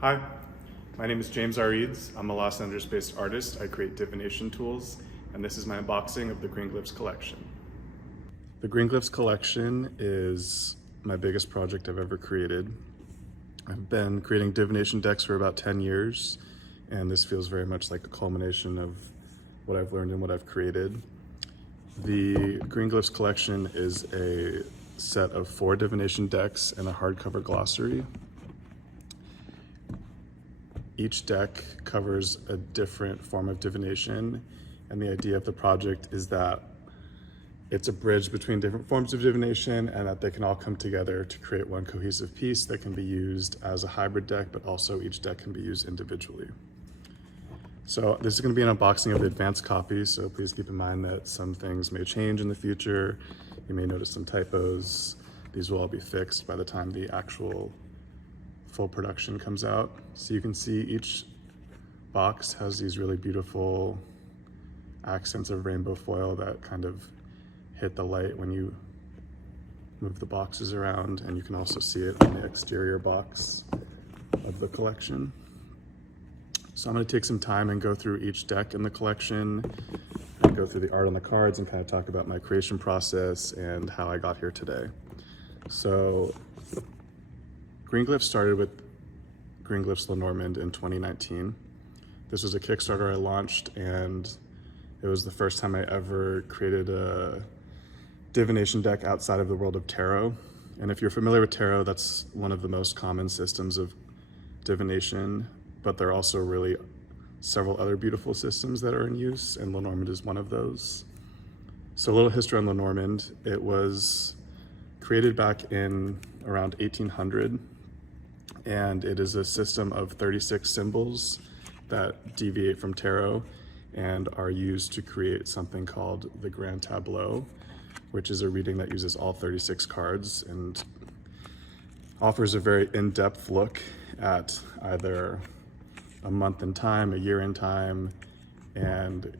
Hi, my name is James R. Eads. I'm a Los Angeles-based artist. I create divination tools, and this is my unboxing of the Green Glyphs Collection. The Green Glyphs Collection is my biggest project I've ever created. I've been creating divination decks for about 10 years, and this feels very much like a culmination of what I've learned and what I've created. The Green Glyphs Collection is a set of 4 divination decks and a hardcover glossary. Each deck covers a different form of divination, and the idea of the project is that it's a bridge between different forms of divination and that they can all come together to create one cohesive piece that can be used as a hybrid deck, but also each deck can be used individually. So this is going to be an unboxing of the advanced copy, so please keep in mind that some things may change in the future. You may notice some typos. These will all be fixed by the time the actual full production comes out. So you can see each box has these really beautiful accents of rainbow foil that kind of hit the light when you move the boxes around, and you can also see it on the exterior box of the collection. So I'm going to take some time and go through each deck in the collection and go through the art on the cards and kind of talk about my creation process and how I got here today. So Green Glyphs started with Green Glyphs Lenormand in 2019. This was a Kickstarter I launched, and it was the first time I ever created a divination deck outside of the world of tarot. And if you're familiar with tarot, that's one of the most common systems of divination, but there are also really several other beautiful systems that are in use, and Lenormand is one of those. So a little history on Lenormand. It was created back in around 1800, and it is a system of 36 symbols that deviate from tarot and are used to create something called the Grand Tableau, which is a reading that uses all 36 cards and offers a very in-depth look at either a month in time, a year in time, and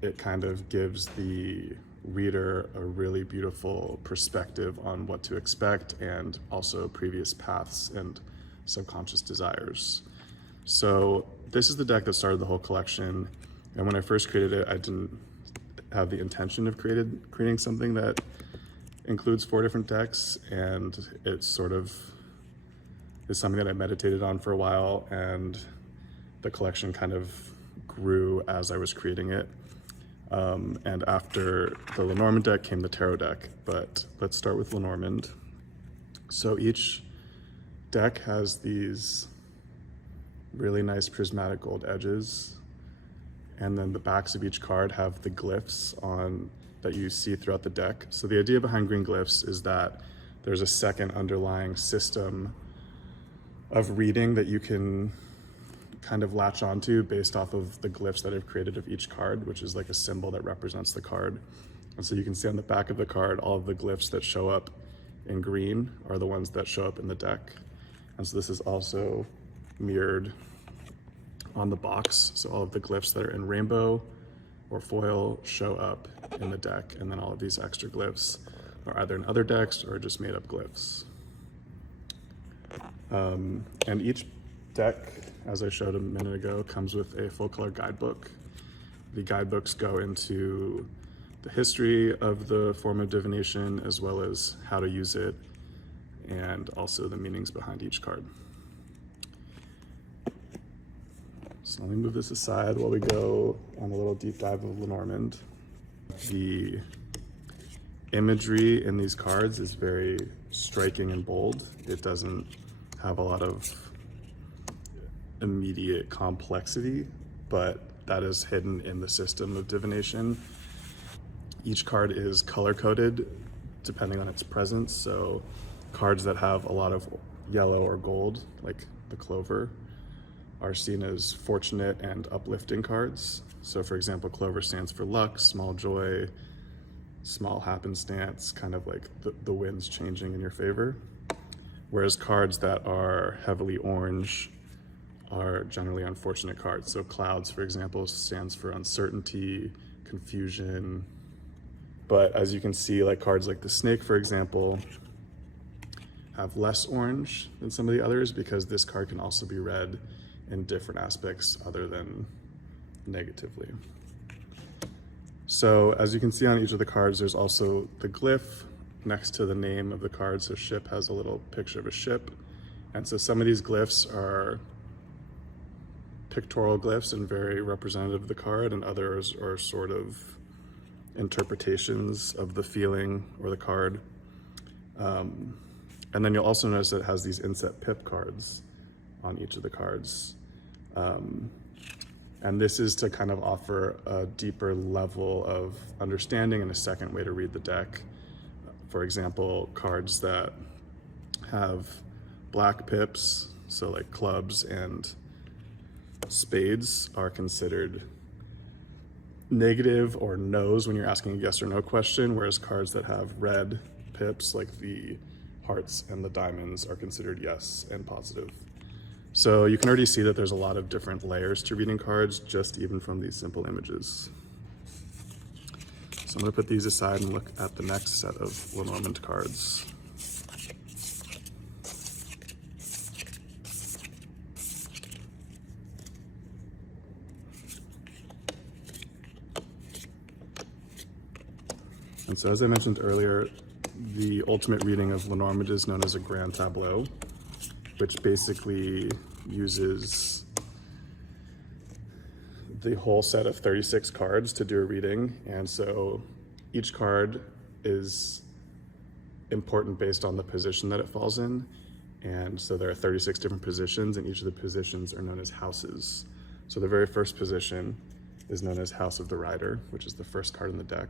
it kind of gives the reader a really beautiful perspective on what to expect and also previous paths and subconscious desires. So this is the deck that started the whole collection, and when I first created it, I didn't have the intention of creating something that includes 4 different decks, and it sort of is something that I meditated on for a while, and the collection kind of grew as I was creating it. And after the Lenormand deck came the tarot deck, but let's start with Lenormand. So each deck has these really nice prismatic gold edges, and then the backs of each card have the glyphs on that you see throughout the deck. So the idea behind Green Glyphs is that there's a second underlying system of reading that you can kind of latch onto based off of the glyphs that I've created of each card, which is like a symbol that represents the card. And so you can see on the back of the card, all of the glyphs that show up in green are the ones that show up in the deck. And so this is also mirrored on the box. So all of the glyphs that are in rainbow or foil show up in the deck, and then all of these extra glyphs are either in other decks or just made up glyphs. And each deck, as I showed a minute ago, comes with a full color guidebook. The guidebooks go into the history of the form of divination, as well as how to use it, and also the meanings behind each card. So let me move this aside while we go on a little deep dive of Lenormand. The imagery in these cards is very striking and bold. It doesn't have a lot of immediate complexity, but that is hidden in the system of divination. Each card is color-coded depending on its presence. So cards that have a lot of yellow or gold, like the clover, are seen as fortunate and uplifting cards. So for example, clover stands for luck, small joy, small happenstance, kind of like the wind's changing in your favor. Whereas cards that are heavily orange are generally unfortunate cards. So clouds, for example, stands for uncertainty, confusion. But as you can see, like cards like the snake, for example, have less orange than some of the others, because this card can also be read in different aspects other than negatively. So as you can see on each of the cards, there's also the glyph next to the name of the card. So ship has a little picture of a ship. And so some of these glyphs are pictorial glyphs and very representative of the card, and others are sort of interpretations of the feeling or the card. And then you'll also notice that it has these inset pip cards on each of the cards. And this is to kind of offer a deeper level of understanding and a second way to read the deck. For example, cards that have black pips, so like clubs and spades, are considered negative or no's when you're asking a yes or no question, whereas cards that have red pips, like the hearts and the diamonds, are considered yes and positive. So you can already see that there's a lot of different layers to reading cards, just even from these simple images. So I'm going to put these aside and look at the next set of Lenormand cards. And so as I mentioned earlier, the ultimate reading of Lenormand is known as a grand tableau, which basically uses the whole set of 36 cards to do a reading. And so each card is important based on the position that it falls in. And so there are 36 different positions, and each of the positions are known as houses. So the very first position is known as House of the Rider, which is the first card in the deck.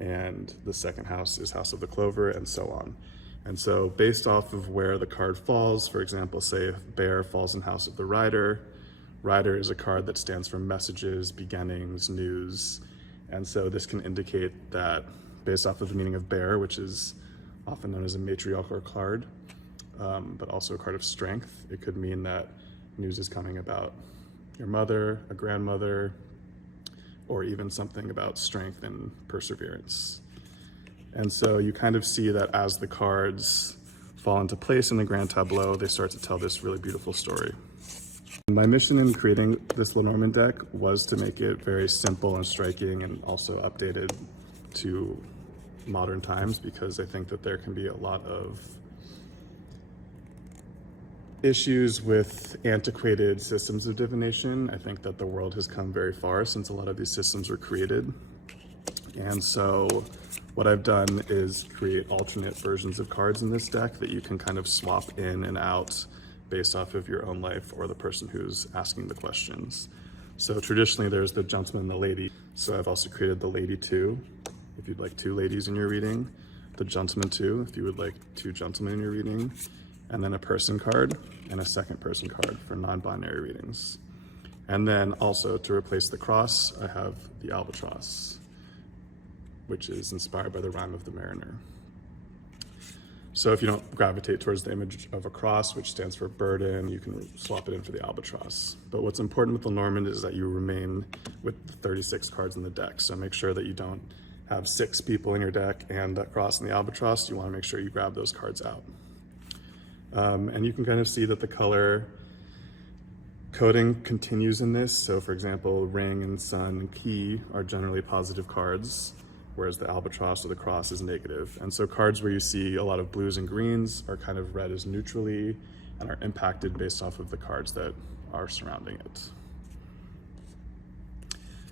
And the second house is House of the Clover, and so on. And so based off of where the card falls, for example, say if Bear falls in House of the Rider, Rider is a card that stands for messages, beginnings, news. And so this can indicate that, based off of the meaning of Bear, which is often known as a matriarchal card, but also a card of strength, it could mean that news is coming about your mother, a grandmother, or even something about strength and perseverance. And so you kind of see that as the cards fall into place in the grand tableau, they start to tell this really beautiful story. My mission in creating this Lenormand deck was to make it very simple and striking, and also updated to modern times, because I think that there can be a lot of issues with antiquated systems of divination. I think that the world has come very far since a lot of these systems were created. And so what I've done is create alternate versions of cards in this deck that you can kind of swap in and out based off of your own life or the person who's asking the questions. So traditionally there's the gentleman and the lady. So I've also created the lady 2, if you'd like 2 ladies in your reading, the gentleman 2, if you would like 2 gentlemen in your reading, and then a person card and a second person card for non-binary readings. And then also, to replace the cross, I have the albatross, which is inspired by the rhyme of the mariner. So if you don't gravitate towards the image of a cross, which stands for burden, you can swap it in for the albatross. But what's important with Lenormand is that you remain with the 36 cards in the deck. So make sure that you don't have 6 people in your deck and that cross and the albatross. You want to make sure you grab those cards out. And you can kind of see that the color coding continues in this. So for example, ring and sun and key are generally positive cards, whereas the albatross or the cross is negative. And so cards where you see a lot of blues and greens are kind of read as neutrally and are impacted based off of the cards that are surrounding it.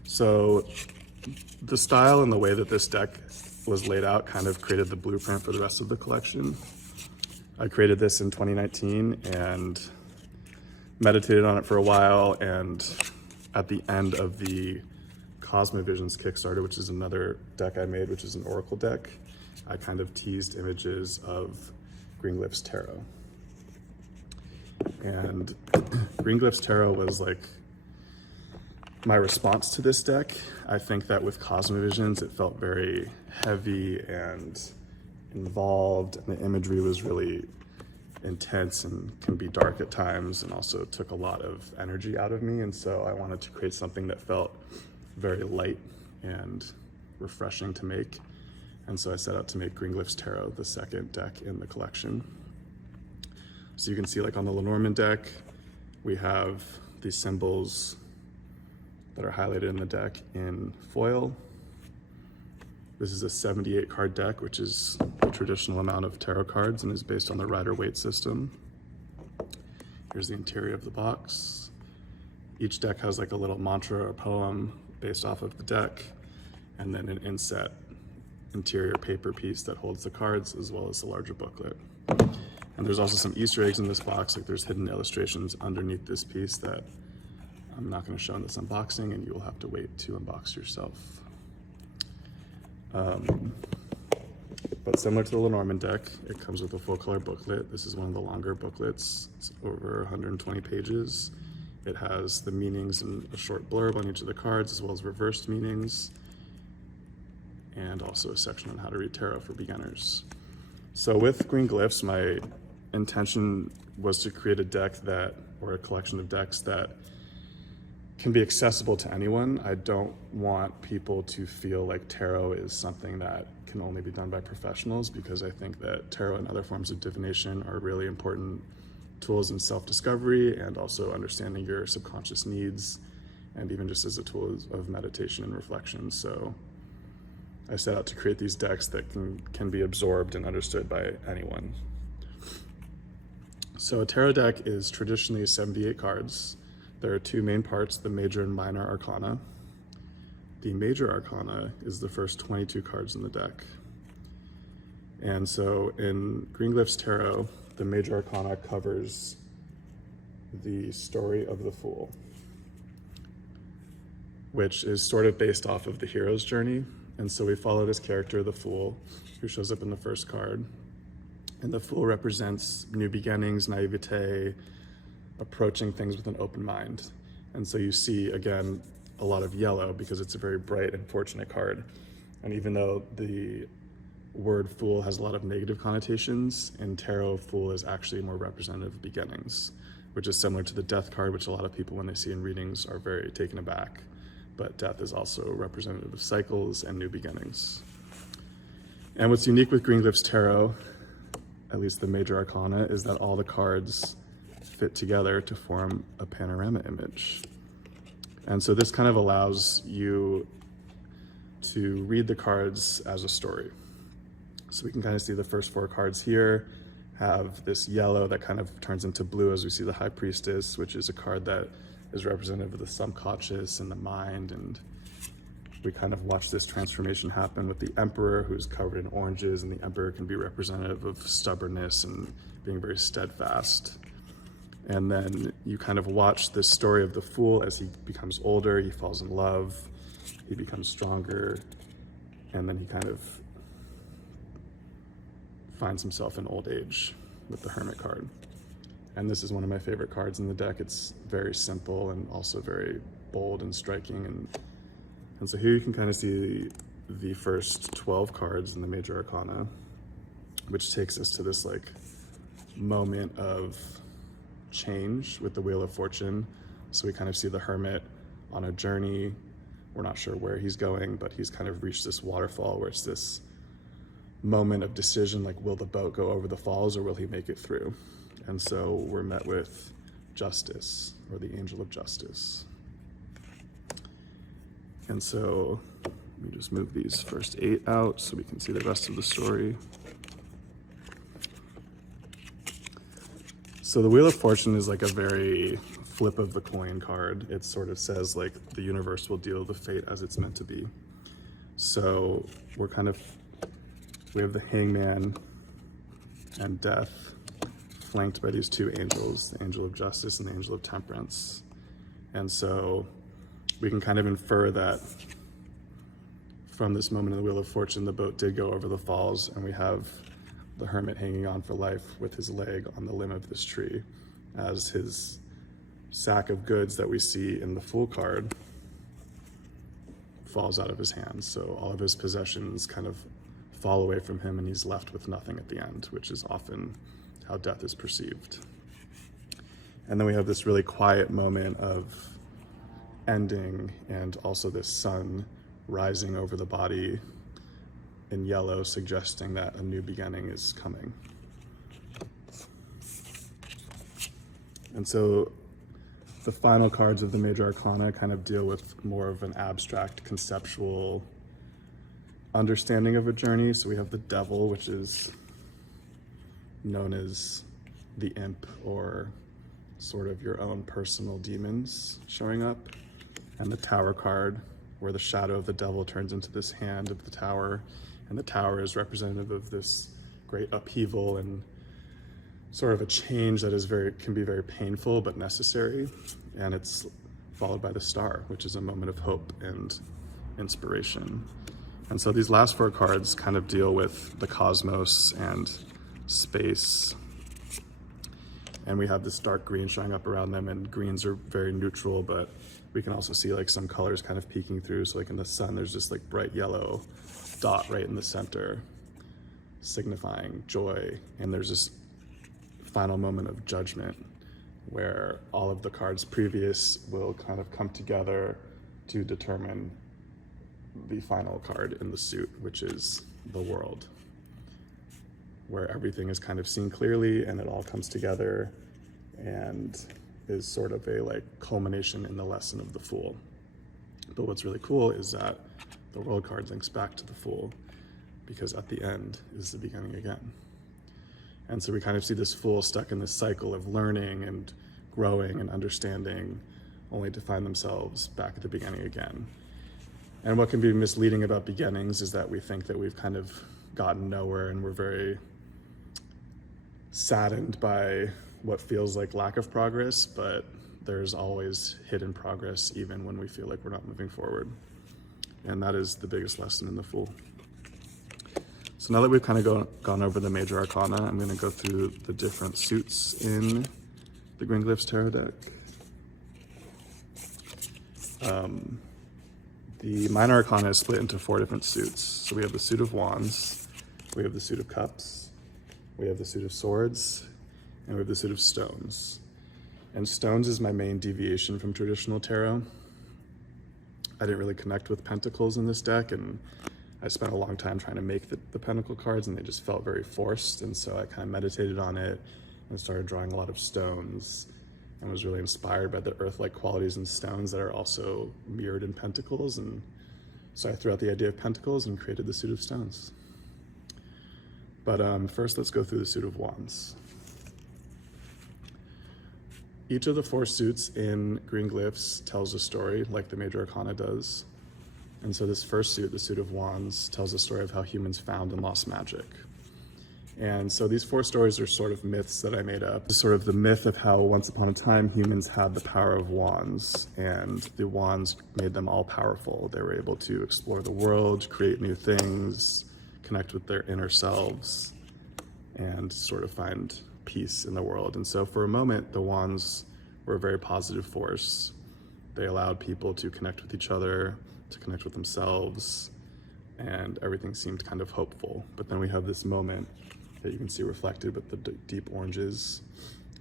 So the style and the way that this deck was laid out kind of created the blueprint for the rest of the collection. I created this in 2019 and meditated on it for a while, and at the end of the Cosmovisions Kickstarter, which is another deck I made, which is an oracle deck, I kind of teased images of Green Glyphs Tarot. And Green Glyphs Tarot was like my response to this deck. I think that with Cosmovisions, it felt very heavy and involved, and the imagery was really intense and can be dark at times, and also took a lot of energy out of me. And so I wanted to create something that felt very light and refreshing to make. And so I set out to make Green Glyphs Tarot the second deck in the collection. So you can see like on the Lenormand deck, we have these symbols that are highlighted in the deck in foil. This is a 78 card deck, which is the traditional amount of tarot cards and is based on the Rider-Waite system. Here's the interior of the box. Each deck has like a little mantra or poem based off of the deck, and then an inset interior paper piece that holds the cards as well as the larger booklet. And there's also some Easter eggs in this box, like there's hidden illustrations underneath this piece that I'm not going to show in this unboxing, and you will have to wait to unbox yourself. But similar to the Lenormand deck, it comes with a full color booklet. This is one of the longer booklets. It's over 120 pages. It has the meanings and a short blurb on each of the cards, as well as reversed meanings, and also a section on how to read tarot for beginners. So with Green Glyphs, my intention was to create a deck that, or a collection of decks that can be accessible to anyone. I don't want people to feel like tarot is something that can only be done by professionals, because I think that tarot and other forms of divination are really important tools in self-discovery and also understanding your subconscious needs, and even just as a tool of meditation and reflection. So I set out to create these decks that can be absorbed and understood by anyone. So a tarot deck is traditionally 78 cards. There are two main parts, the major and minor arcana. The major arcana is the first 22 cards in the deck. And so in Green Glyphs Tarot, the major arcana covers the story of the Fool, which is sort of based off of the hero's journey. And so we follow this character, the Fool, who shows up in the first card. And the Fool represents new beginnings, naivete, approaching things with an open mind. And so you see, again, a lot of yellow because it's a very bright and fortunate card. And even though the word Fool has a lot of negative connotations, in tarot, Fool is actually more representative of beginnings, which is similar to the Death card, which a lot of people, when they see in readings, are very taken aback. But Death is also representative of cycles and new beginnings. And what's unique with Green Glyphs Tarot, at least the major arcana, is that all the cards fit together to form a panorama image. And so this kind of allows you to read the cards as a story. So we can kind of see the first four cards here have this yellow that kind of turns into blue as we see the High Priestess, which is a card that is representative of the subconscious and the mind. And we kind of watch this transformation happen with the Emperor, who's covered in oranges, and the Emperor can be representative of stubbornness and being very steadfast. And then you kind of watch this story of the Fool as he becomes older, he falls in love, he becomes stronger, and then he kind of finds himself in old age with the Hermit card. And this is one of my favorite cards in the deck. It's very simple and also very bold and striking. And so here you can kind of see the first 12 cards in the major arcana, which takes us to this like moment of change with the Wheel of Fortune. So we kind of see the Hermit on a journey. We're not sure where he's going, but he's kind of reached this waterfall where it's this moment of decision, like will the boat go over the falls or will he make it through? And so we're met with Justice, or the Angel of Justice. And so let me just move these first 8 out so we can see the rest of the story. So the Wheel of Fortune is like a very flip of the coin card. It sort of says like the universe will deal the fate as it's meant to be. So we have the Hangman and Death flanked by these two angels, the Angel of Justice and the Angel of Temperance. And so we can kind of infer that from this moment in the Wheel of Fortune, the boat did go over the falls, and we have the Hermit hanging on for life with his leg on the limb of this tree as his sack of goods that we see in the Fool card falls out of his hands. So all of his possessions kind of fall away from him and he's left with nothing at the end, which is often how death is perceived. And then we have this really quiet moment of ending, and also this sun rising over the body in yellow, suggesting that a new beginning is coming. And so the final cards of the major arcana kind of deal with more of an abstract conceptual understanding of a journey. So we have the devil, which is known as the imp, or sort of your own personal demons showing up, and the tower card, where the shadow of the devil turns into this hand of the tower, and the tower is representative of this great upheaval and sort of a change that is can be very painful but necessary. And it's followed by the star, which is a moment of hope and inspiration. And so these last 4 cards kind of deal with the cosmos and space. And we have this dark green showing up around them, and greens are very neutral, but we can also see like some colors kind of peeking through. So like in the sun, there's this like bright yellow dot right in the center, signifying joy. And there's this final moment of judgment where all of the cards previous will kind of come together to determine the final card in the suit, which is the world, where everything is kind of seen clearly and it all comes together and is sort of a like culmination in the lesson of the Fool. But what's really cool is that the world card links back to the Fool, because at the end is the beginning again. And so we kind of see this Fool stuck in this cycle of learning and growing and understanding, only to find themselves back at the beginning again. And what can be misleading about beginnings is that we think that we've kind of gotten nowhere, and we're very saddened by what feels like lack of progress, but there's always hidden progress even when we feel like we're not moving forward. And that is the biggest lesson in the Fool. So now that we've kind of gone over the major arcana, I'm going to go through the different suits in the Green Glyphs Tarot deck. The minor arcana is split into 4 different suits. So we have the suit of wands, we have the suit of cups, we have the suit of swords, and we have the suit of stones. And stones is my main deviation from traditional tarot. I didn't really connect with pentacles in this deck, and I spent a long time trying to make the pentacle cards, and they just felt very forced. And so I kind of meditated on it and started drawing a lot of stones, and was really inspired by the earth-like qualities in stones that are also mirrored in pentacles. And so I threw out the idea of pentacles and created the suit of stones. But first, let's go through the suit of wands. Each of the 4 suits in Green Glyphs tells a story, like the major arcana does. And so this first suit, the suit of wands, tells the story of how humans found and lost magic. And so these 4 stories are sort of myths that I made up. Sort of the myth of how once upon a time humans had the power of wands, and the wands made them all powerful. They were able to explore the world, create new things, connect with their inner selves, and sort of find peace in the world. And so for a moment, the wands were a very positive force. They allowed people to connect with each other, to connect with themselves, and everything seemed kind of hopeful. But then we have this moment that you can see reflected with the deep oranges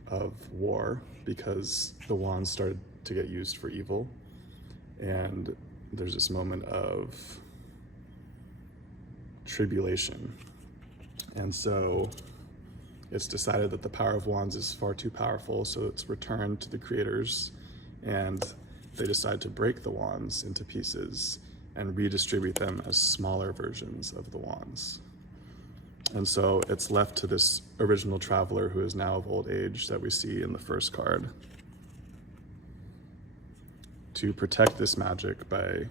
of war, because the wands started to get used for evil. And there's this moment of tribulation. And so it's decided that the power of wands is far too powerful, so it's returned to the creators, and they decide to break the wands into pieces and redistribute them as smaller versions of the wands. And so it's left to this original traveler, who is now of old age, that we see in the first card, to protect this magic by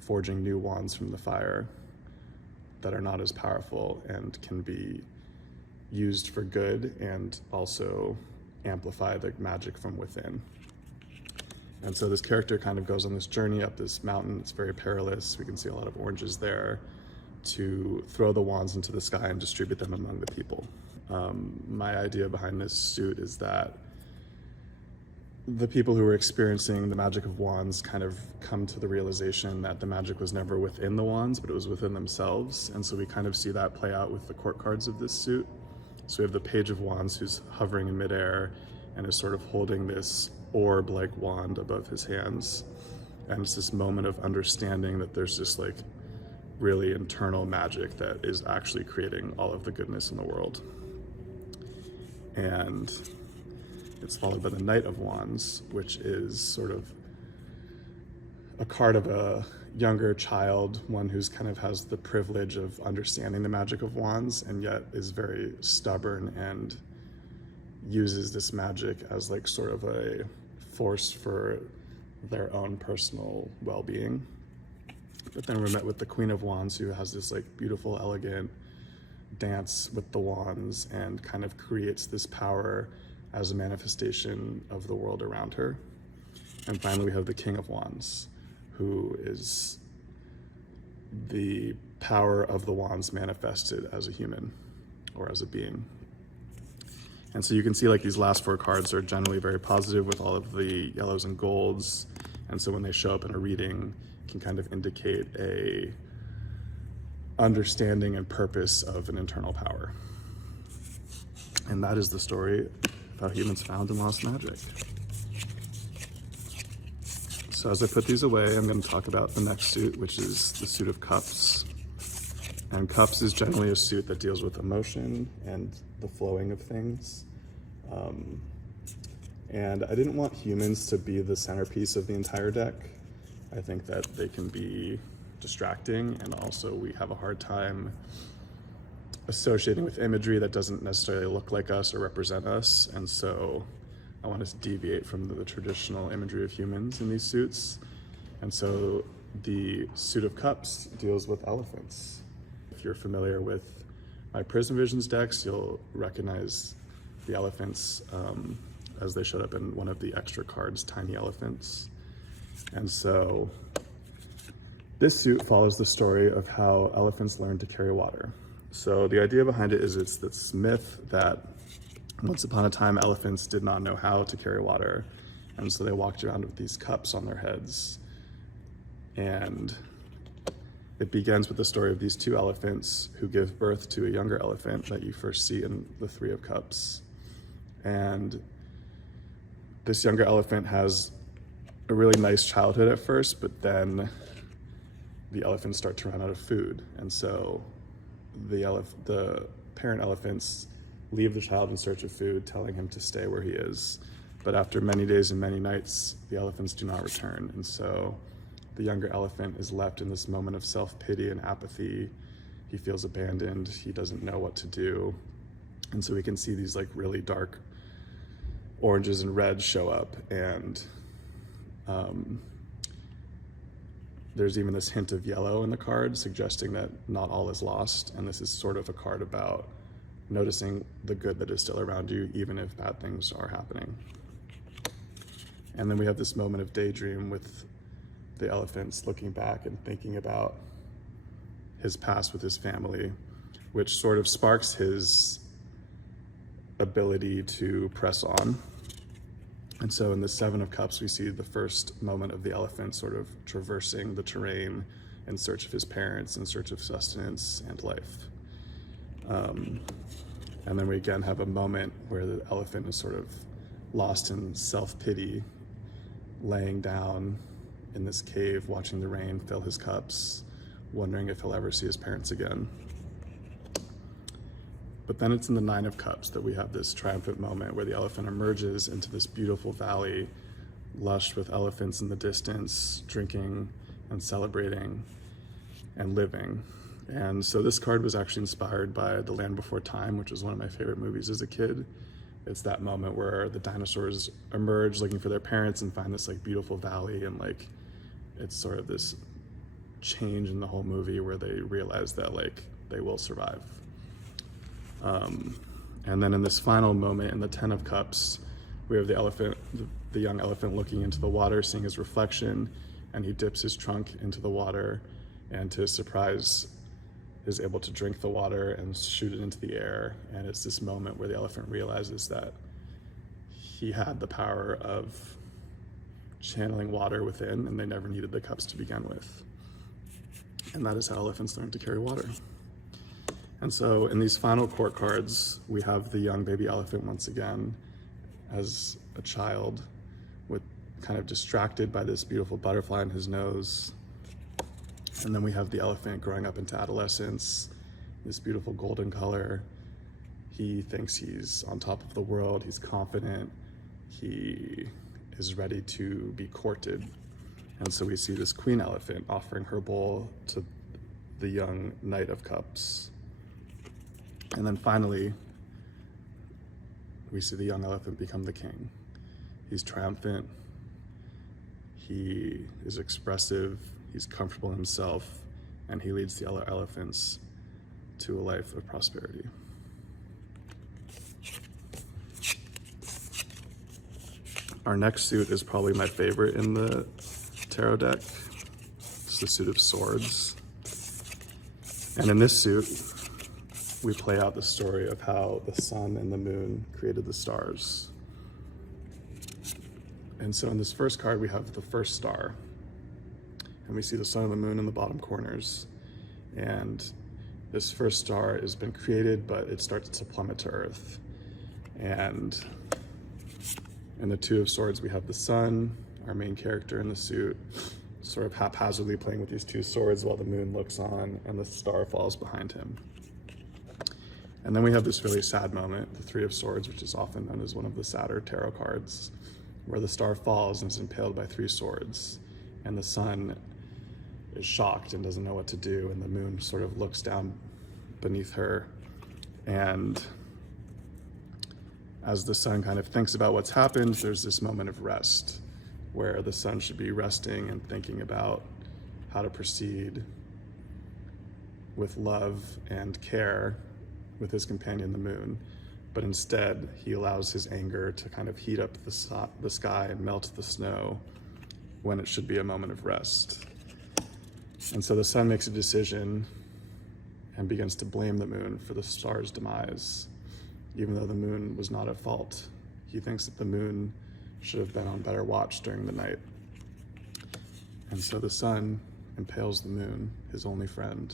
forging new wands from the fire that are not as powerful and can be used for good and also amplify the magic from within. And so this character kind of goes on this journey up this mountain. It's very perilous. We can see a lot of oranges there, to throw the wands into the sky and distribute them among the people. My idea behind this suit is that the people who were experiencing the magic of wands kind of come to the realization that the magic was never within the wands, but it was within themselves. And so we kind of see that play out with the court cards of this suit. So we have the Page of Wands, who's hovering in midair and is sort of holding this orb-like wand above his hands. And it's this moment of understanding that there's this like really internal magic that is actually creating all of the goodness in the world. And It's followed by the Knight of Wands, which is sort of a card of a younger child, one who's kind of has the privilege of understanding the magic of wands and yet is very stubborn and uses this magic as like sort of a force for their own personal well-being. But then we're met with the Queen of Wands, who has this like beautiful, elegant dance with the wands and kind of creates this power as a manifestation of the world around her. And finally, we have the King of Wands, who is the power of the wands manifested as a human or as a being. And so you can see like these last 4 cards are generally very positive with all of the yellows and golds. And so when they show up in a reading, it can kind of indicate a understanding and purpose of an internal power. And that is the story of how humans found and lost magic. So as I put these away, I'm going to talk about the next suit, which is the suit of Cups. And Cups is generally a suit that deals with emotion and the flowing of things. And I didn't want humans to be the centerpiece of the entire deck. I think that they can be distracting, and also we have a hard time associating with imagery that doesn't necessarily look like us or represent us. And so I wanted to deviate from the traditional imagery of humans in these suits. And so the suit of Cups deals with elephants. If you're familiar with my Prism Visions decks, you'll recognize the elephants as they showed up in one of the extra cards, Tiny Elephants. And so this suit follows the story of how elephants learn to carry water. So the idea behind it is it's this myth that once upon a time, elephants did not know how to carry water, and so they walked around with these cups on their heads. And it begins with the story of these 2 elephants who give birth to a younger elephant that you first see in the 3 of Cups. And this younger elephant has a really nice childhood at first, but then the elephants start to run out of food. And so the parent elephants leave the child in search of food, telling him to stay where he is. But after many days and many nights, the elephants do not return. And so the younger elephant is left in this moment of self-pity and apathy. He feels abandoned. He doesn't know what to do. And so we can see these like really dark oranges and reds show up. And there's even this hint of yellow in the card, suggesting that not all is lost. And this is sort of a card about noticing the good that is still around you, even if bad things are happening. And then we have this moment of daydream with the elephants looking back and thinking about his past with his family, which sort of sparks his ability to press on. And so in the 7 of Cups, we see the first moment of the elephant sort of traversing the terrain in search of his parents, in search of sustenance and life. And then we again have a moment where the elephant is sort of lost in self-pity, laying down in this cave, watching the rain fill his cups, wondering if he'll ever see his parents again. But then it's in the 9 of Cups that we have this triumphant moment where the elephant emerges into this beautiful valley, lush with elephants in the distance, drinking and celebrating and living. And so this card was actually inspired by The Land Before Time, which was one of my favorite movies as a kid. It's that moment where the dinosaurs emerge looking for their parents and find this like beautiful valley, and like it's sort of this change in the whole movie where they realize that like they will survive. And then in this final moment in the 10 of Cups, we have the elephant, the young elephant looking into the water, seeing his reflection, and he dips his trunk into the water, and to his surprise is able to drink the water and shoot it into the air. And it's this moment where the elephant realizes that he had the power of channeling water within, and they never needed the cups to begin with. And that is how elephants learn to carry water. And so in these final court cards, we have the young baby elephant once again as a child, with kind of distracted by this beautiful butterfly in his nose. And then we have the elephant growing up into adolescence, this beautiful golden color. He thinks he's on top of the world, he's confident, he is ready to be courted. And so we see this queen elephant offering her bowl to the young Knight of Cups. And then finally, we see the young elephant become the king. He's triumphant, he is expressive, he's comfortable in himself, and he leads the other elephants to a life of prosperity. Our next suit is probably my favorite in the tarot deck. It's the suit of swords. And in this suit, we play out the story of how the sun and the moon created the stars. And so in this first card, we have the first star. And we see the sun and the moon in the bottom corners. And this first star has been created, but it starts to plummet to Earth. And in the Two of Swords, we have the sun, our main character in the suit, sort of haphazardly playing with these two swords while the moon looks on and the star falls behind him. And then we have this really sad moment, the Three of Swords, which is often known as one of the sadder tarot cards, where the star falls and is impaled by three swords. And the sun is shocked and doesn't know what to do, and the moon sort of looks down beneath her. And as the sun kind of thinks about what's happened, there's this moment of rest where the sun should be resting and thinking about how to proceed with love and care with his companion, the moon. But instead, he allows his anger to kind of heat up the sky and melt the snow when it should be a moment of rest. And so the sun makes a decision and begins to blame the moon for the star's demise, even though the moon was not at fault. He thinks that the moon should have been on better watch during the night. And so the sun impales the moon, his only friend,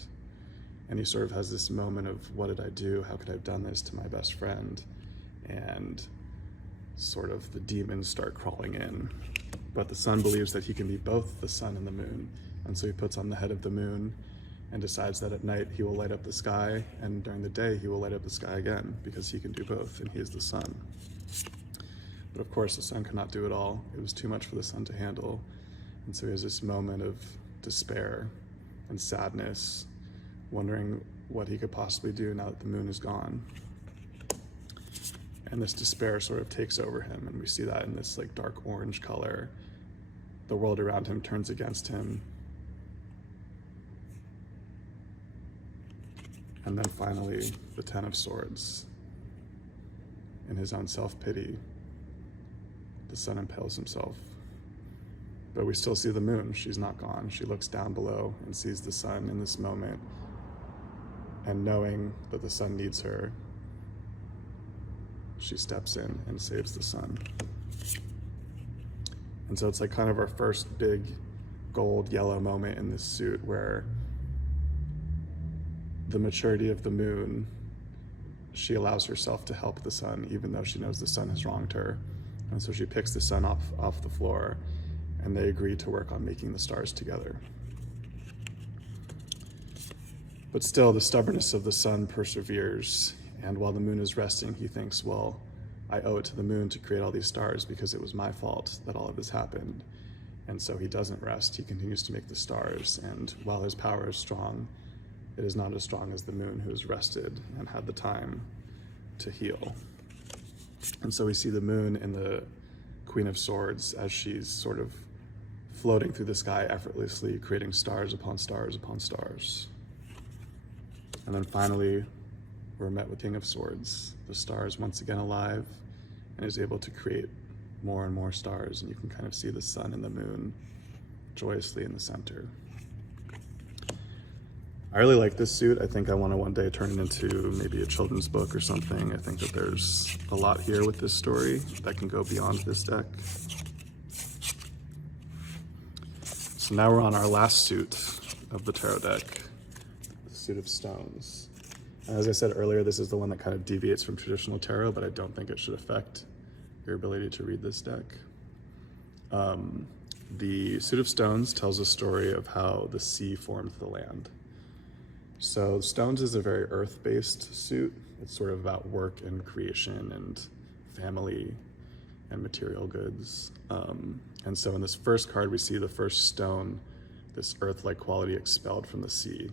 and he sort of has this moment of, what did I do? How could I have done this to my best friend? And sort of the demons start crawling in. But the sun believes that he can be both the sun and the moon. And so he puts on the head of the moon and decides that at night he will light up the sky, and during the day he will light up the sky again, because he can do both, and he is the sun. But of course the sun cannot do it all. It was too much for the sun to handle. And so he has this moment of despair and sadness, wondering what he could possibly do now that the moon is gone. And this despair sort of takes over him, and we see that in this like dark orange color. The world around him turns against him. And then finally, the Ten of Swords. In his own self-pity, the sun impales himself. But we still see the moon. She's not gone. She looks down below and sees the sun in this moment. And knowing that the sun needs her, she steps in and saves the sun. And so it's like kind of our first big gold yellow moment in this suit, where the maturity of the moon, she allows herself to help the sun, even though she knows the sun has wronged her. And so she picks the sun off the floor, and they agree to work on making the stars together. But still, the stubbornness of the sun perseveres, and while the moon is resting, he thinks, well, I owe it to the moon to create all these stars because it was my fault that all of this happened. And so he doesn't rest. He continues to make the stars, and while his power is strong, it is not as strong as the moon, who has rested and had the time to heal. And so we see the moon in the Queen of Swords as she's sort of floating through the sky effortlessly, creating stars upon stars upon stars. And then finally, we're met with King of Swords. The star is once again alive and is able to create more and more stars, and you can kind of see the sun and the moon joyously in the center. I really like this suit. I think I want to one day turn it into maybe a children's book or something. I think that there's a lot here with this story that can go beyond this deck. So now we're on our last suit of the tarot deck, the suit of stones. And as I said earlier, this is the one that kind of deviates from traditional tarot, but I don't think it should affect your ability to read this deck. The suit of stones tells a story of how the sea formed the land. So stones is a very earth-based suit. It's sort of about work and creation and family and material goods. And so in this first card, we see the first stone, this earth-like quality expelled from the sea.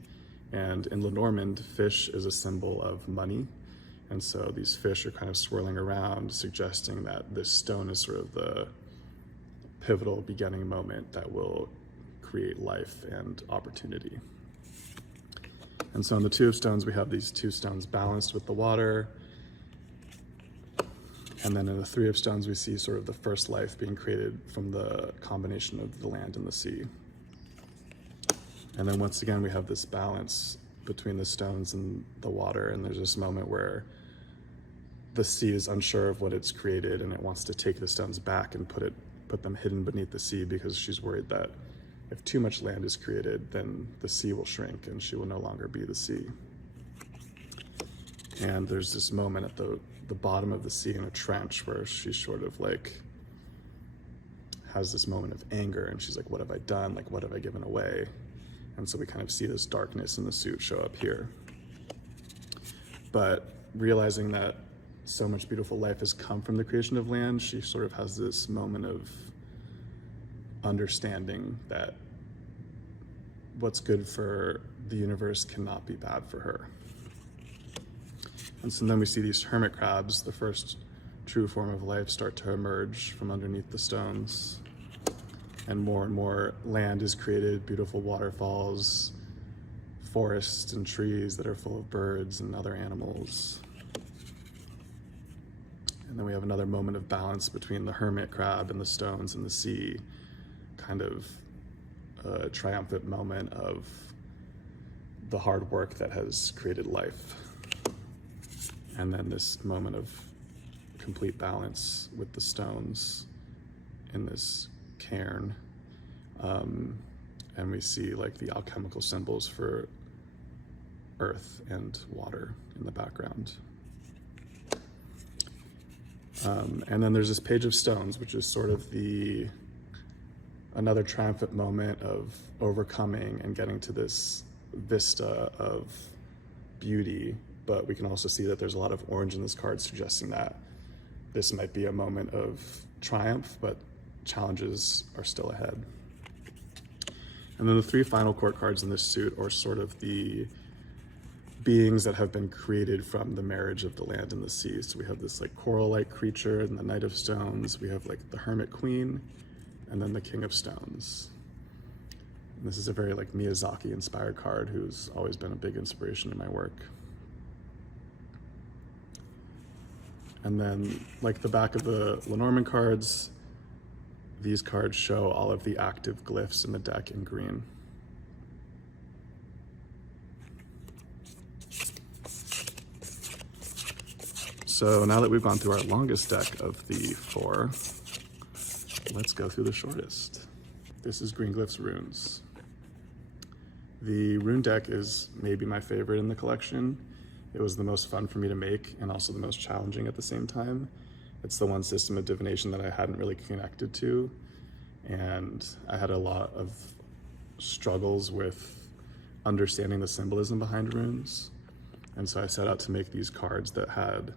And in Lenormand, fish is a symbol of money. And so these fish are kind of swirling around, suggesting that this stone is sort of the pivotal beginning moment that will create life and opportunity. And so in the Two of Stones, we have these two stones balanced with the water. And then in the Three of Stones, we see sort of the first life being created from the combination of the land and the sea. And then once again, we have this balance between the stones and the water. And there's this moment where the sea is unsure of what it's created, and it wants to take the stones back and put them hidden beneath the sea, because she's worried that if too much land is created, then the sea will shrink and she will no longer be the sea. And there's this moment at the bottom of the sea in a trench where she sort of like has this moment of anger, and she's like, what have I done? Like, what have I given away? And so we kind of see this darkness in the suit show up here. But realizing that so much beautiful life has come from the creation of land, she sort of has this moment of understanding that what's good for the universe cannot be bad for her. And so then we see these hermit crabs, the first true form of life, start to emerge from underneath the stones. And more land is created, beautiful waterfalls, forests and trees that are full of birds and other animals. And then we have another moment of balance between the hermit crab and the stones and the sea, kind of a triumphant moment of the hard work that has created life. And then this moment of complete balance with the stones in this cairn. And we see like the alchemical symbols for earth and water in the background. And then there's this page of stones, which is sort of another triumphant moment of overcoming and getting to this vista of beauty. But we can also see that there's a lot of orange in this card, suggesting that this might be a moment of triumph, but challenges are still ahead. And then the three final court cards in this suit are sort of the beings that have been created from the marriage of the land and the sea. So we have this like coral-like creature and the Knight of Stones. We have like the Hermit Queen, and then the King of Stones. And this is a very like Miyazaki-inspired card, who's always been a big inspiration in my work. And then like the back of the Lenormand cards, these cards show all of the active glyphs in the deck in green. So now that we've gone through our longest deck of the 4, let's go through the shortest. This is Green Glyphs Runes. The rune deck is maybe my favorite in the collection. It was the most fun for me to make and also the most challenging at the same time. It's the one system of divination that I hadn't really connected to, and I had a lot of struggles with understanding the symbolism behind runes. And so I set out to make these cards that had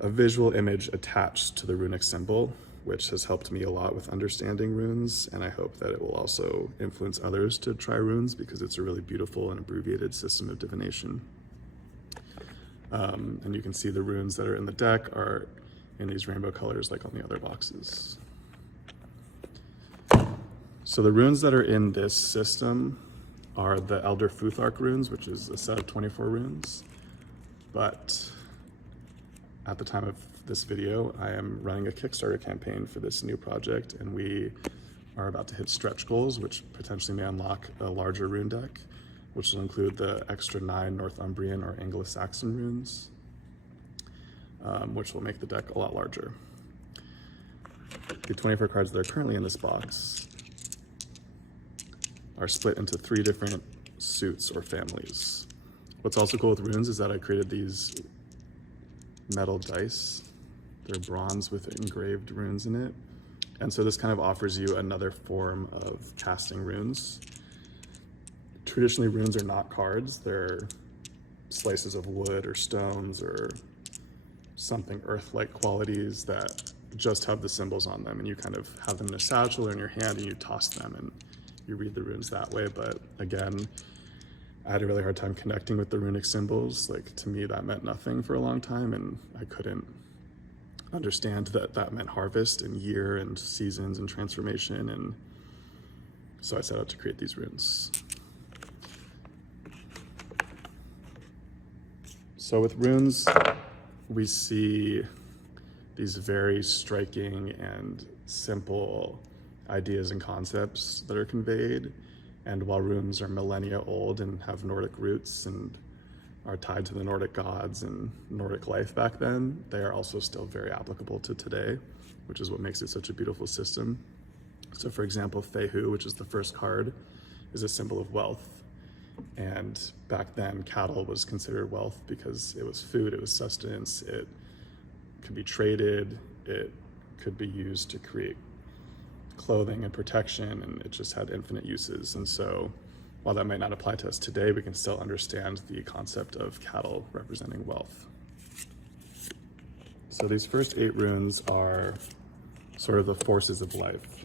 a visual image attached to the runic symbol, which has helped me a lot with understanding runes, and I hope that it will also influence others to try runes, because it's a really beautiful and abbreviated system of divination. And you can see the runes that are in the deck are in these rainbow colors like on the other boxes. So the runes that are in this system are the Elder Futhark runes, which is a set of 24 runes. But at the time of this video, I am running a Kickstarter campaign for this new project, and we are about to hit stretch goals, which potentially may unlock a larger rune deck, which will include the extra 9 Northumbrian or Anglo-Saxon runes, which will make the deck a lot larger. The 24 cards that are currently in this box are split into 3 different suits or families. What's also cool with runes is that I created these metal dice. They're bronze with engraved runes in it. And so this kind of offers you another form of casting runes. Traditionally, runes are not cards. They're slices of wood or stones or something earth-like qualities that just have the symbols on them, and you kind of have them in a satchel or in your hand and you toss them and you read the runes that way. But again, I had a really hard time connecting with the runic symbols. Like, to me, that meant nothing for a long time, and I couldn't understand that that meant harvest and year and seasons and transformation. And so I set out to create these runes. So with runes, we see these very striking and simple ideas and concepts that are conveyed. And while runes are millennia old and have Nordic roots and are tied to the Nordic gods and Nordic life back then, they are also still very applicable to today, which is what makes it such a beautiful system. So for example, Fehu, which is the first card, is a symbol of wealth. And back then, cattle was considered wealth because it was food, it was sustenance, it could be traded, it could be used to create clothing and protection, and it just had infinite uses. And so while that might not apply to us today, we can still understand the concept of cattle representing wealth. So these first 8 runes are sort of the forces of life.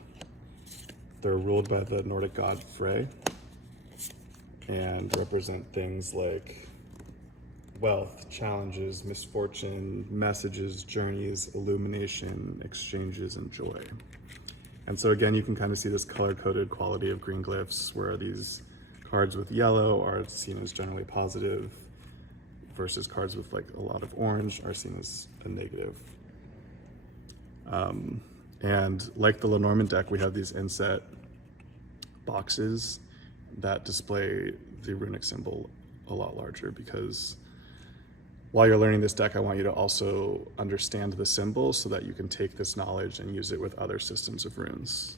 They're ruled by the Nordic god Frey and represent things like wealth, challenges, misfortune, messages, journeys, illumination, exchanges, and joy. And so again, you can kind of see this color-coded quality of green glyphs, where these cards with yellow are seen as generally positive, versus cards with like a lot of orange are seen as a negative. And like the Lenormand deck, we have these inset boxes that display the runic symbol a lot larger, because while you're learning this deck, I want you to also understand the symbol so that you can take this knowledge and use it with other systems of runes.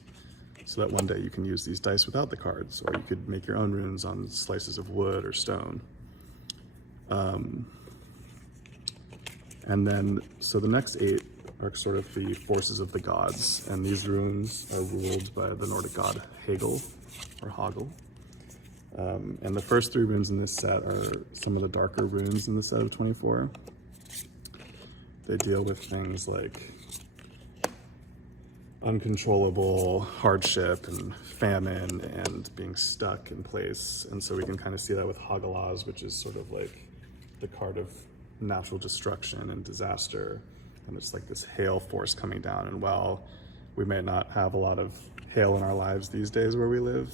So that one day you can use these dice without the cards, or you could make your own runes on slices of wood or stone. And then, so the next 8 are sort of the forces of the gods, and these runes are ruled by the Nordic god Hegel, or Hagel. And the first 3 runes in this set are some of the darker runes in the set of 24. They deal with things like uncontrollable hardship and famine and being stuck in place. And so we can kind of see that with Hagalaz, which is sort of like the card of natural destruction and disaster. And it's like this hail force coming down. And while we may not have a lot of hail in our lives these days where we live,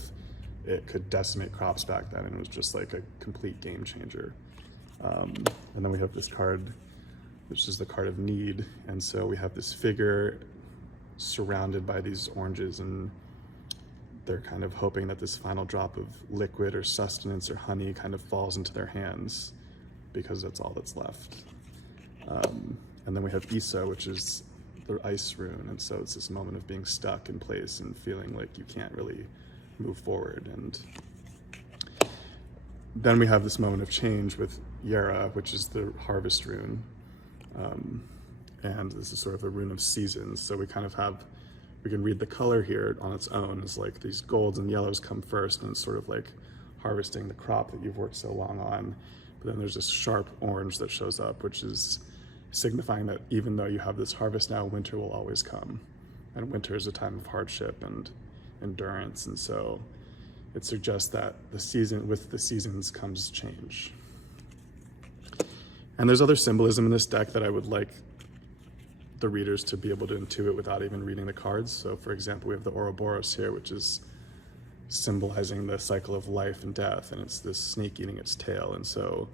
it could decimate crops back then, and it was just like a complete game changer. And then we have this card, which is the card of need. And so we have this figure surrounded by these oranges, and they're kind of hoping that this final drop of liquid or sustenance or honey kind of falls into their hands, because that's all that's left. And then we have Isa, which is the ice rune. And so it's this moment of being stuck in place and feeling like you can't really move forward. And then we have this moment of change with Yera, which is the harvest rune. And this is sort of a rune of seasons. So we kind of have, we can read the color here on its own as like these golds and yellows come first, and it's sort of like harvesting the crop that you've worked so long on. But then there's this sharp orange that shows up, which is signifying that even though you have this harvest now, winter will always come. And winter is a time of hardship and endurance. And so it suggests that with the seasons comes change. And there's other symbolism in this deck that I would like the readers to be able to intuit without even reading the cards. So for example, we have the Ouroboros here, which is symbolizing the cycle of life and death, and it's this snake eating its tail. And so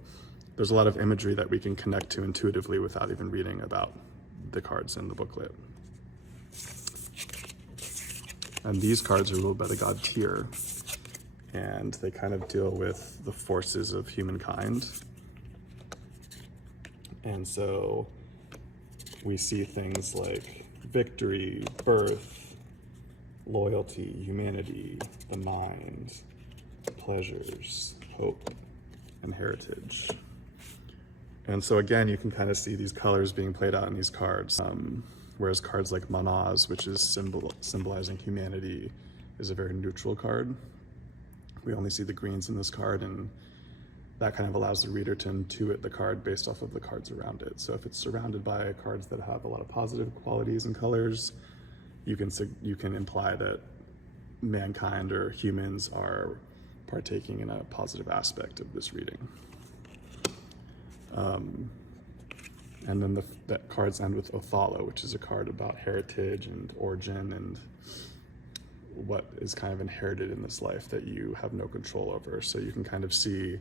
there's a lot of imagery that we can connect to intuitively without even reading about the cards in the booklet. And these cards are ruled by the god Tyr, and they kind of deal with the forces of humankind. And so we see things like victory, birth, loyalty, humanity, the mind, pleasures, hope, and heritage. And so again, you can kind of see these colors being played out in these cards. Whereas cards like Manaz, which is symbolizing humanity, is a very neutral card. We only see the greens in this card, and that kind of allows the reader to intuit the card based off of the cards around it. So if it's surrounded by cards that have a lot of positive qualities and colors, you can imply that mankind or humans are partaking in a positive aspect of this reading. And then the cards end with Othala, which is a card about heritage and origin and what is kind of inherited in this life that you have no control over. So you can kind of see,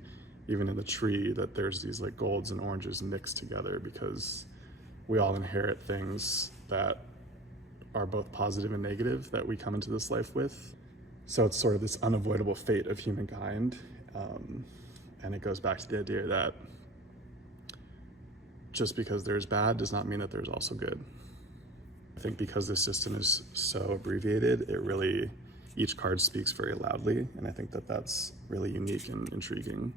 even in the tree, that there's these like golds and oranges mixed together, because we all inherit things that are both positive and negative that we come into this life with. So it's sort of this unavoidable fate of humankind. And it goes back to the idea that just because there's bad does not mean that there's also good. I think because this system is so abbreviated, each card speaks very loudly, and I think that that's really unique and intriguing.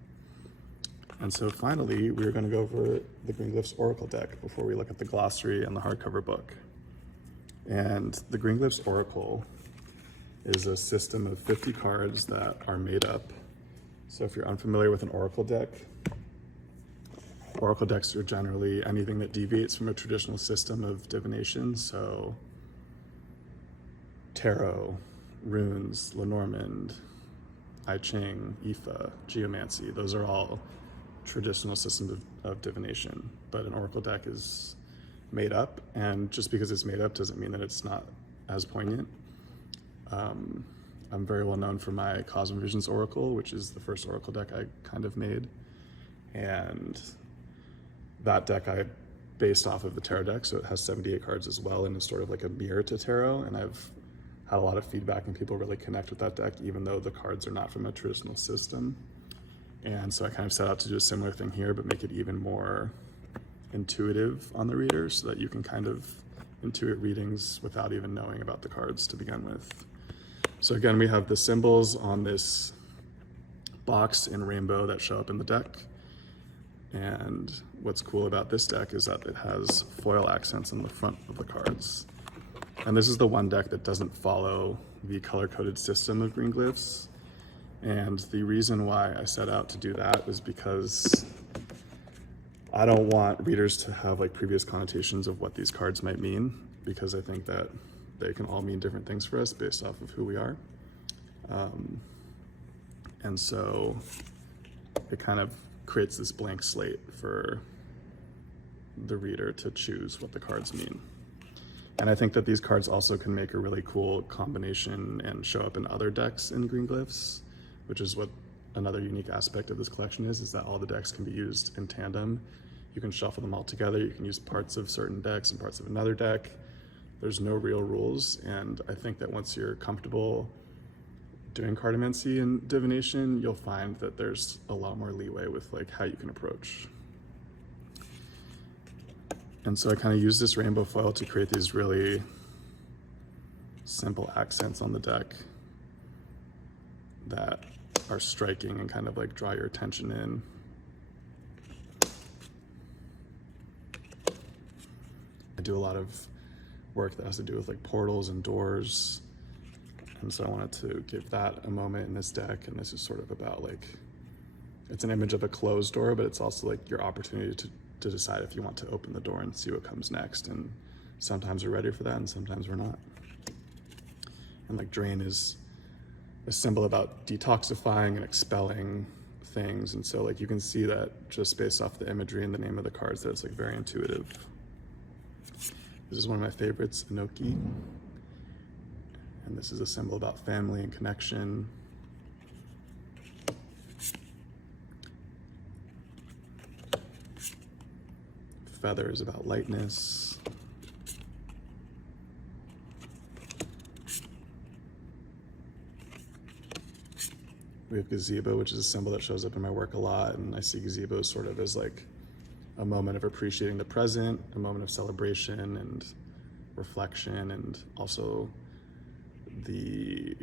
And so finally, we're going to go over the Green Glyphs Oracle deck before we look at the glossary and the hardcover book. And the Green Glyphs Oracle is a system of 50 cards that are made up. So if you're unfamiliar with an Oracle decks are generally anything that deviates from a traditional system of divination. So tarot, runes, Lenormand, I Ching, Ifa, geomancy, those are all traditional systems of divination. But an Oracle deck is made up, and just because it's made up doesn't mean that it's not as poignant. I'm very well known for my Cosmovisions Oracle, which is the first Oracle deck I kind of made. And that deck I based off of the tarot deck, so it has 78 cards as well, and it's sort of like a mirror to tarot. And I've had a lot of feedback and people really connect with that deck, even though the cards are not from a traditional system. And so I kind of set out to do a similar thing here, but make it even more intuitive on the reader so that you can kind of intuit readings without even knowing about the cards to begin with. So again, we have the symbols on this box in rainbow that show up in the deck. And what's cool about this deck is that it has foil accents on the front of the cards. And this is the one deck that doesn't follow the color-coded system of Green Glyphs. And the reason why I set out to do that is because I don't want readers to have like previous connotations of what these cards might mean, because I think that they can all mean different things for us based off of who we are. And so it kind of creates this blank slate for the reader to choose what the cards mean. And I think that these cards also can make a really cool combination and show up in other decks in Green Glyphs, which is what another unique aspect of this collection is that all the decks can be used in tandem. You can shuffle them all together. You can use parts of certain decks and parts of another deck. There's no real rules. And I think that once you're comfortable doing cartomancy and divination, you'll find that there's a lot more leeway with like how you can approach. And so I kind of use this rainbow foil to create these really simple accents on the deck that are striking and kind of like draw your attention in. I do a lot of work that has to do with like portals and doors. And so I wanted to give that a moment in this deck. And this is sort of about like, it's an image of a closed door, but it's also like your opportunity to decide if you want to open the door and see what comes next. And sometimes we're ready for that and sometimes we're not. And like drain is a symbol about detoxifying and expelling things. And so like you can see that just based off the imagery and the name of the cards that it's like very intuitive. This is one of my favorites, Enoki. And this is a symbol about family and connection. Feather is about lightness. We have gazebo, which is a symbol that shows up in my work a lot, and I see gazebo sort of as like a moment of appreciating the present, a moment of celebration and reflection, and also the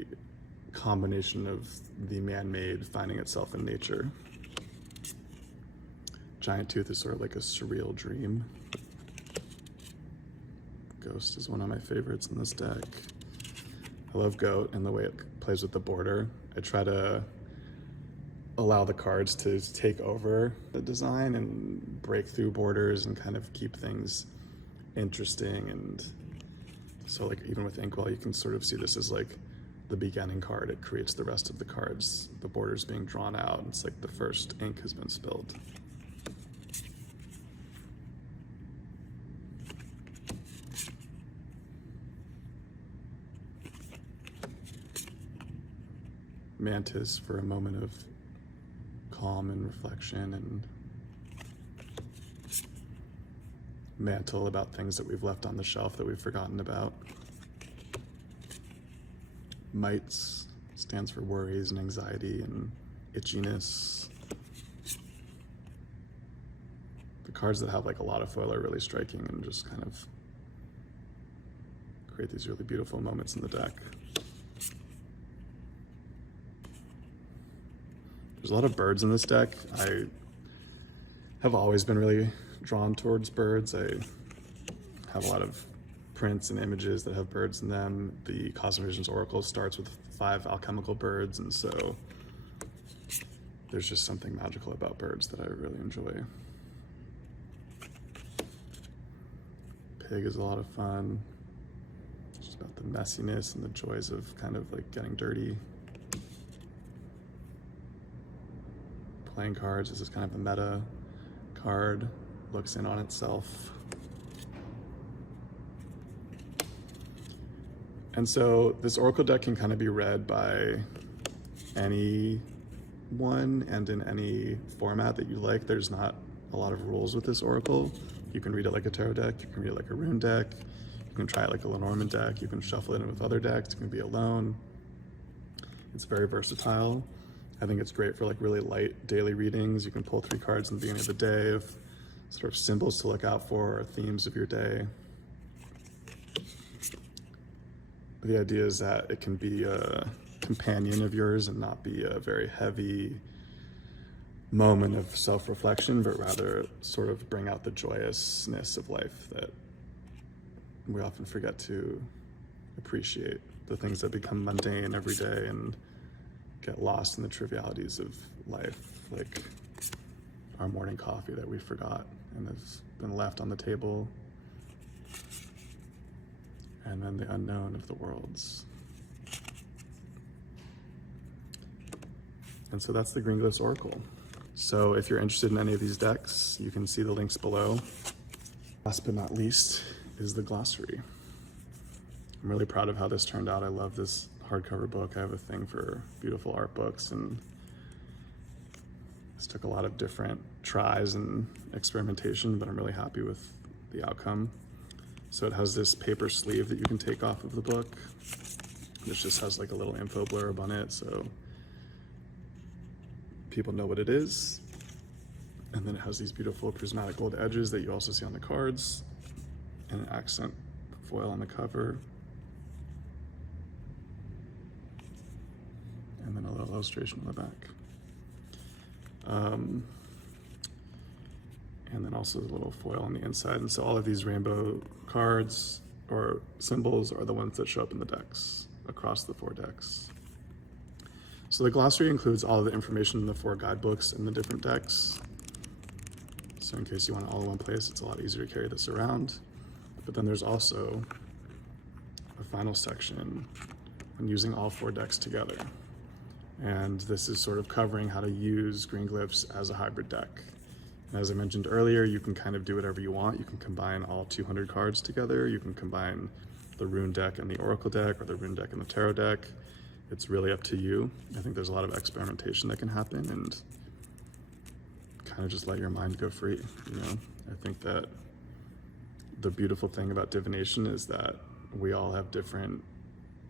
combination of the man-made finding itself in nature. Giant tooth is sort of like a surreal dream. Ghost is one of my favorites in this deck. I love goat and the way it plays with the border. I try to allow the cards to take over the design and break through borders and kind of keep things interesting. And so like even with Inkwell, you can sort of see this as like the beginning card. It creates the rest of the cards. The borders being drawn out. It's like the first ink has been spilled. Mantis for a moment of calm and reflection, and mantle about things that we've left on the shelf that we've forgotten about. Mites stands for worries and anxiety and itchiness. The cards that have like a lot of foil are really striking and just kind of create these really beautiful moments in the deck. There's a lot of birds in this deck. I have always been really drawn towards birds. I have a lot of prints and images that have birds in them. The Cosmic Visions Oracle starts with 5 alchemical birds, and so there's just something magical about birds that I really enjoy. Pig is a lot of fun. It's just about the messiness and the joys of kind of like getting dirty. Playing cards, this is kind of a meta card, looks in on itself. And so this Oracle deck can kind of be read by anyone and in any format that you like. There's not a lot of rules with this Oracle. You can read it like a tarot deck, you can read it like a rune deck, you can try it like a Lenormand deck, you can shuffle it in with other decks, you can be alone. It's very versatile. I think it's great for like really light daily readings. You can pull 3 cards in the beginning of the day of sort of symbols to look out for or themes of your day. The idea is that it can be a companion of yours and not be a very heavy moment of self-reflection, but rather sort of bring out the joyousness of life that we often forget to appreciate, the things that become mundane every day and get lost in the trivialities of life, like our morning coffee that we forgot and has been left on the table, and then the unknown of the worlds. And so that's the Green Glyphs Oracle. So if you're interested in any of these decks, you can see the links below. Last but not least is the Glossary. I'm really proud of how this turned out. I love this hardcover book. I have a thing for beautiful art books, and this took a lot of different tries and experimentation, but I'm really happy with the outcome. So it has this paper sleeve that you can take off of the book. This just has like a little info blurb on it, so people know what it is. And then it has these beautiful prismatic gold edges that you also see on the cards, and an accent foil on the cover. And then a little illustration on the back. And then also a little foil on the inside. And so all of these rainbow cards or symbols are the ones that show up in the decks, across the 4 decks. So the glossary includes all of the information in the 4 guidebooks in the different decks. So in case you want it all in one place, it's a lot easier to carry this around. But then there's also a final section on using all 4 decks together. And this is sort of covering how to use Green Glyphs as a hybrid deck. And as I mentioned earlier, you can kind of do whatever you want. You can combine all 200 cards together. You can combine the rune deck and the oracle deck, or the rune deck and the tarot deck. It's really up to you. I think there's a lot of experimentation that can happen, and kind of just let your mind go free, you know? I think that the beautiful thing about divination is that we all have different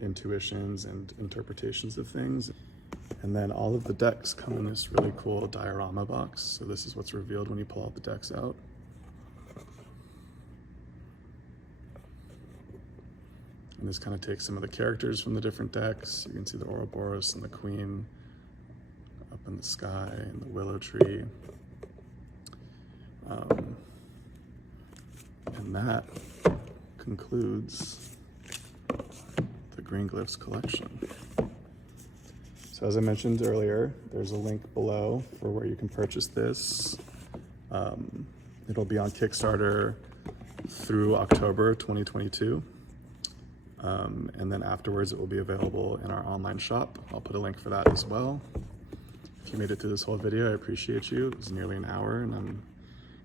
intuitions and interpretations of things. And then all of the decks come in this really cool diorama box. So this is what's revealed when you pull all the decks out. And this kind of takes some of the characters from the different decks. You can see the Ouroboros and the Queen up in the sky and the willow tree. And that concludes the Green Glyphs collection. So as I mentioned earlier, there's a link below for where you can purchase this. It'll be on Kickstarter through October 2022. And then afterwards it will be available in our online shop. I'll put a link for that as well. If you made it through this whole video, I appreciate you. It was nearly an hour and I'm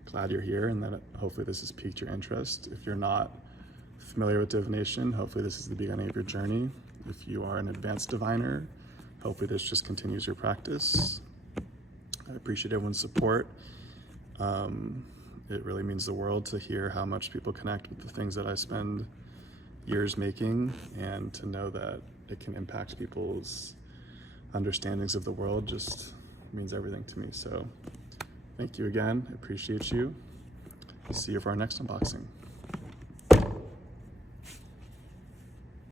glad you're here, and that hopefully this has piqued your interest. If you're not familiar with divination, hopefully this is the beginning of your journey. If you are an advanced diviner, hopefully this just continues your practice. I appreciate everyone's support. It really means the world to hear how much people connect with the things that I spend years making, and to know that it can impact people's understandings of the world just means everything to me. So thank you again, I appreciate you. See you for our next unboxing.